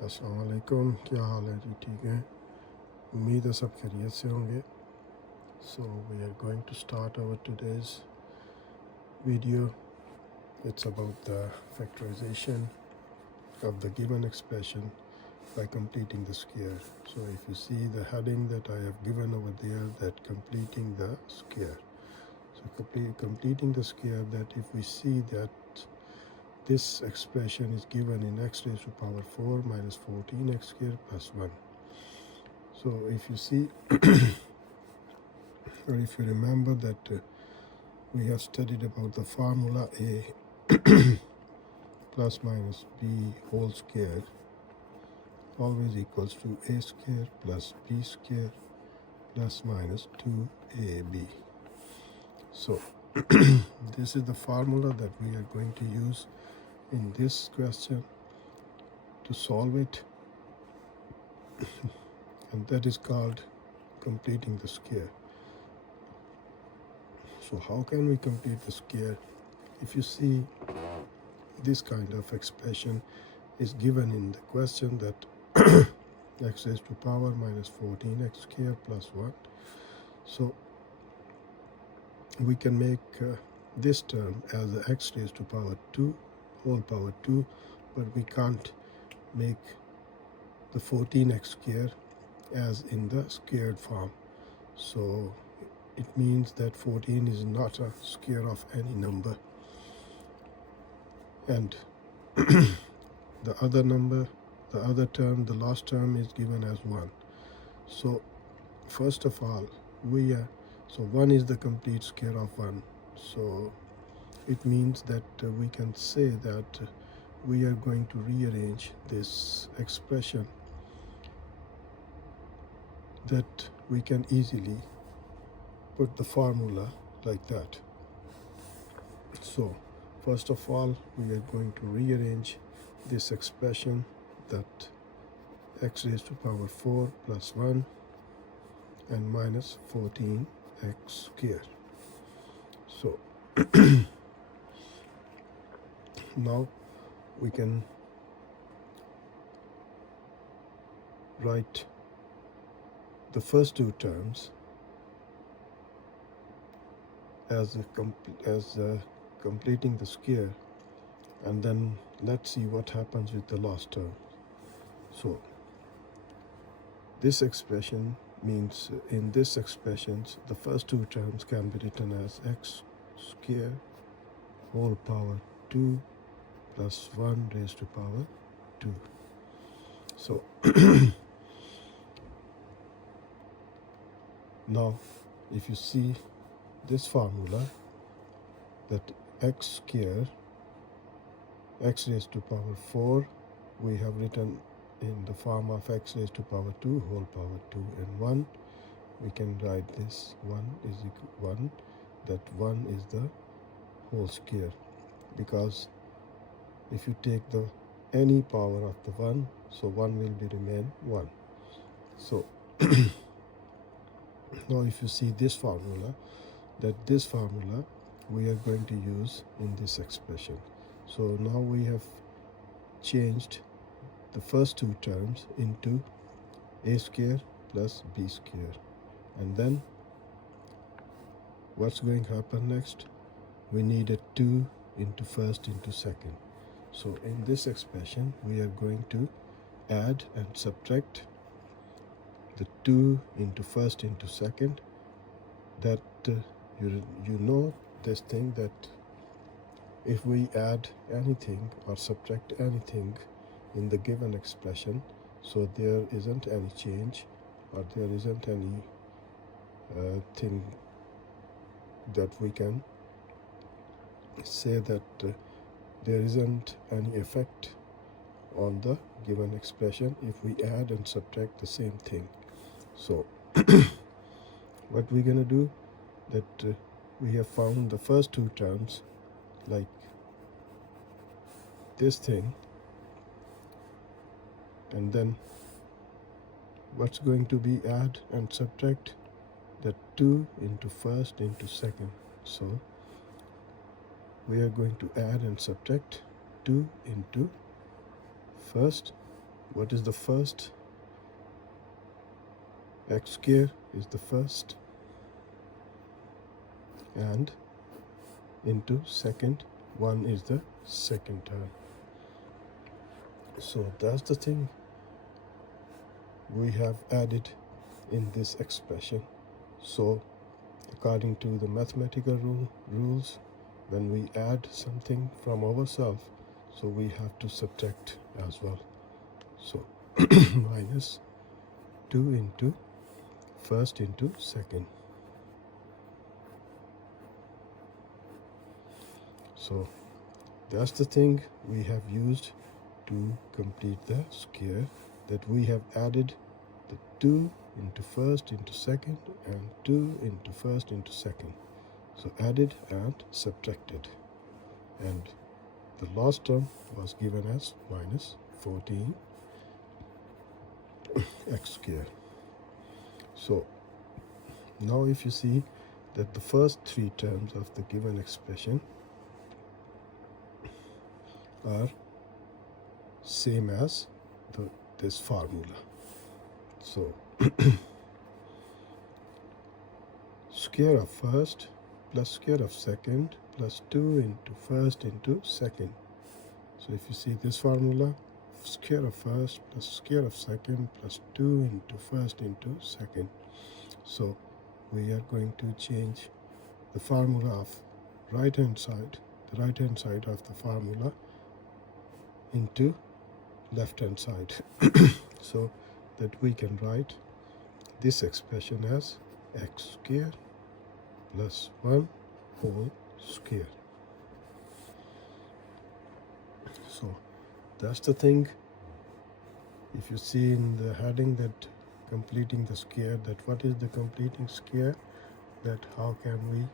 अस्सलाम वालेकुम, क्या हाल है जी? ठीक है, उम्मीद है सब खैरियत से होंगे. So we are going to start our today's video. It's about the factorization of the given expression by completing the square. So if you see the heading that I have given over there, that completing the square. So completing the square, that if we see that this expression is given in x raised to power 4 minus 14x square plus 1. So if you see or if you remember that we have studied about the formula a plus minus b whole square always equals to a square plus b square plus minus 2ab. So this is the formula that we are going to use in this question to solve it, and that is called completing the square. So how can we complete the square? If you see, this kind of expression is given in the question that x raised to power minus 14x square plus 1. So we can make this term as x raised to power 2 whole power 2, but we can't make the 14x square as in the squared form. So it means that 14 is not a square of any number, and the other number, the other term, the last term is given as 1. So first of all, so 1 is the complete square of 1. So it means that we can say that we are going to rearrange this expression, that we can easily put the formula like that. So first of all, we are going to rearrange this expression, that x raised to power 4 plus 1 and minus 14x square. So now we can write the first two terms as completing the square, and then let's see what happens with the last term. So this expression means, in this expression, the first two terms can be written as x square whole power 2 plus 1 raised to power 2. So now if you see this formula, that x square, x raised to power 4, we have written in the form of x raised to power 2 whole power 2, and 1, we can write this 1 is equal 1, that 1 is the whole square, because if you take the any power of the 1, so 1 will be remain 1. So now if you see this formula, that this formula we are going to use in this expression. So now we have changed the first two terms into a square plus b square, and then what's going to happen next? We need a 2 into first into second. So in this expression we are going to add and subtract the 2 into first into second, that you know this thing, that if we add anything or subtract anything in the given expression, so there isn't any change, or there isn't any thing that we can say that there isn't any effect on the given expression if we add and subtract the same thing. So what we're going to do, that we have found the first two terms like this thing, and then what's going to be add and subtract? The 2 into first into second. So we are going to add and subtract 2 into first What is the first? X square is the first, and into second, 1 is the second term. So that's the thing we have added in this expression. So according to the mathematical rules, when we add something from ourselves, so we have to subtract as well. So minus 2 into first into second. So that's the thing we have used to complete the square, that we have added the 2 into first into second and 2 into first into second. So added and subtracted, and the last term was given as minus 14 x square. So now if you see that the first three terms of the given expression are same as this formula. So square of first plus square of second plus 2 into first into second. So if you see this formula, square of first plus square of second plus 2 into first into second. So we are going to change the formula of the right hand side of the formula into left hand side so that we can write this expression as x square plus 1 whole square. So that's the thing. If you see in the heading that completing the square, that what is the completing square, that how can we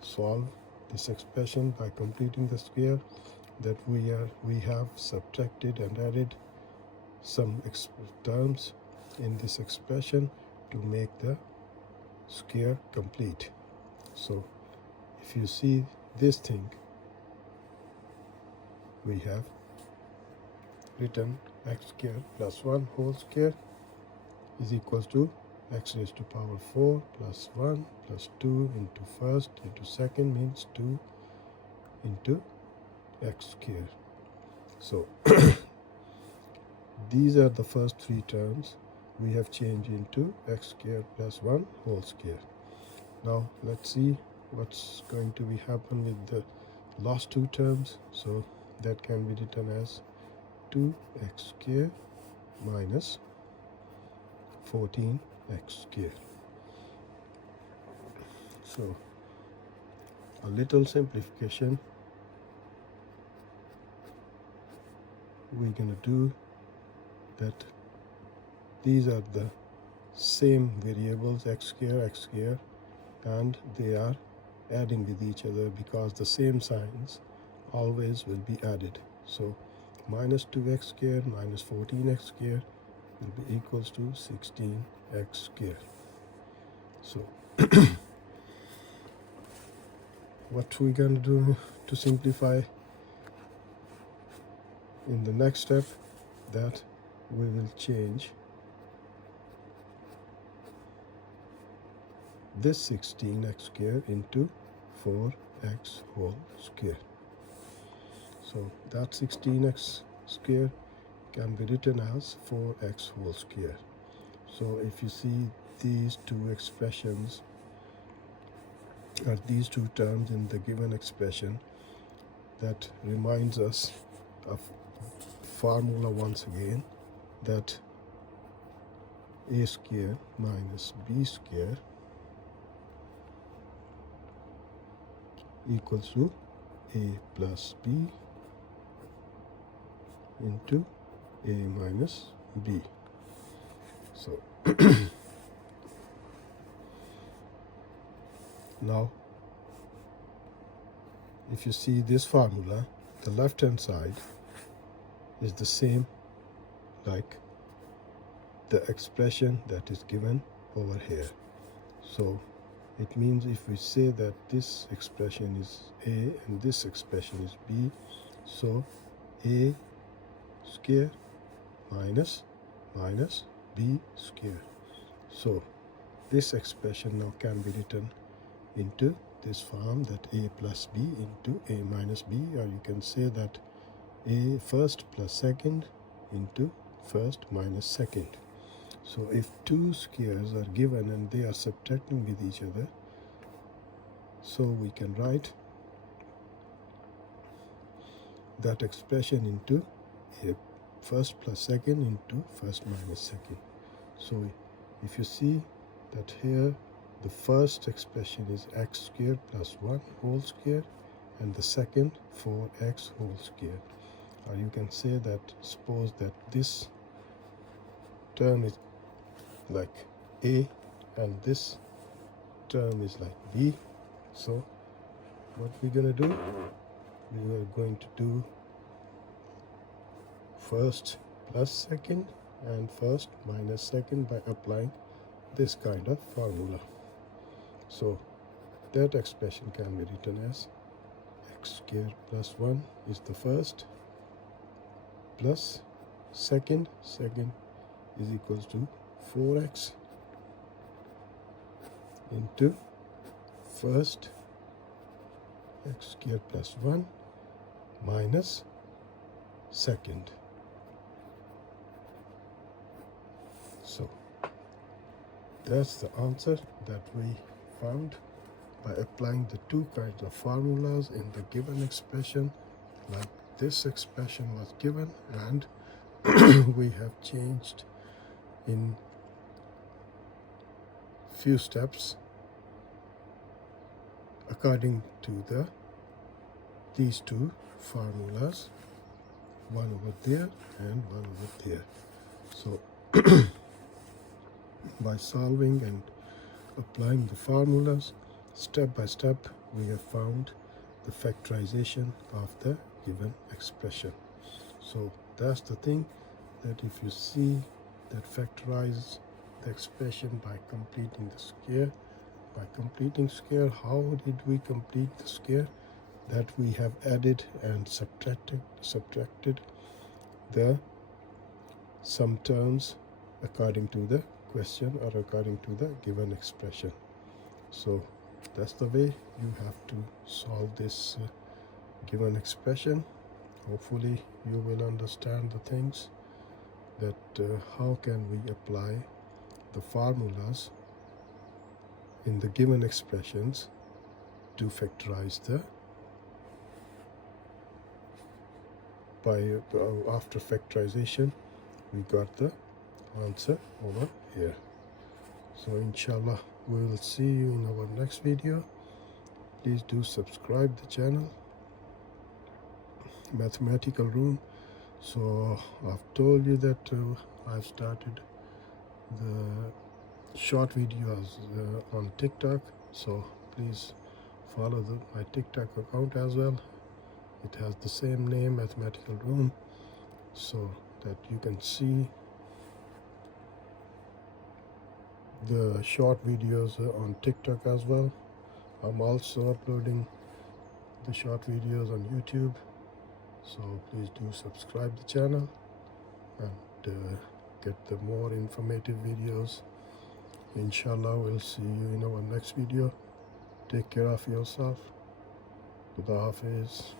solve this expression by completing the square, that we have subtracted and added some terms in this expression to make the square complete. So if you see this thing, we have written x square plus 1 whole square is equals to x raised to power 4 plus 1 plus 2 into first into second means 2 into x square. So these are the first three terms we have changed into x square plus 1 whole square. Now let's see what's going to be happen with the last two terms. So that can be written as 2x square minus 14x square. So a little simplification we're going to do, that these are the same variables x square, and they are adding with each other because the same signs always will be added. So minus 2x square minus 14x square will be equals to 16x square. So what we're going to do to simplify in the next step, that we will change this 16x square into 4x whole square. So that 16x square can be written as 4x whole square. So if you see these two expressions, or these two terms in the given expression, that reminds us of formula once again, that a square minus b square equals to a plus b into a minus b. So now if you see this formula, the left hand side is the same like the expression that is given over here. So it means if we say that this expression is a and this expression is b, so a square minus b square. So this expression now can be written into this form, that a plus b into a minus b, or you can say that a first plus second into first minus second. So if two squares are given and they are subtracting with each other, so we can write that expression into a first plus second into first minus second. So if you see that here, the first expression is x squared plus 1 whole square, and the second 4x whole square. Or you can say that, suppose that this term is like a and this term is like b. So what we're going to do, we are going to do first plus second and first minus second by applying this kind of formula. So that expression can be written as x squared plus 1 is the first, plus second is equals to 4x into first x squared plus 1 minus second. So that's the answer that we found by applying the two kinds of formulas in the given expression. Like this expression was given and we have changed in few steps according to these two formulas, one over there and one over there. So by solving and applying the formulas step by step, we have found the factorization of the given expression. So that's the thing, that if you see that factorize the expression by completing the square, by completing square, how did we complete the square? That we have added and subtracted the some terms according to the question or according to the given expression. So that's the way you have to solve this given expression. Hopefully you will understand the things, that how can we apply the formulas in the given expressions to factorize the after factorization we got the answer over here. So inshallah we will see you in our next video. Please do subscribe the channel Mathematical Room. So I've told you that I've started the short videos on TikTok, so please follow my TikTok account as well. It has the same name, Mathematical Room, so that you can see the short videos on TikTok as well. I'm also uploading the short videos on YouTube, so please do subscribe the channel and get the more informative videos. Inshallah we'll see you in our next video. Take care of yourself. Khuda Hafiz.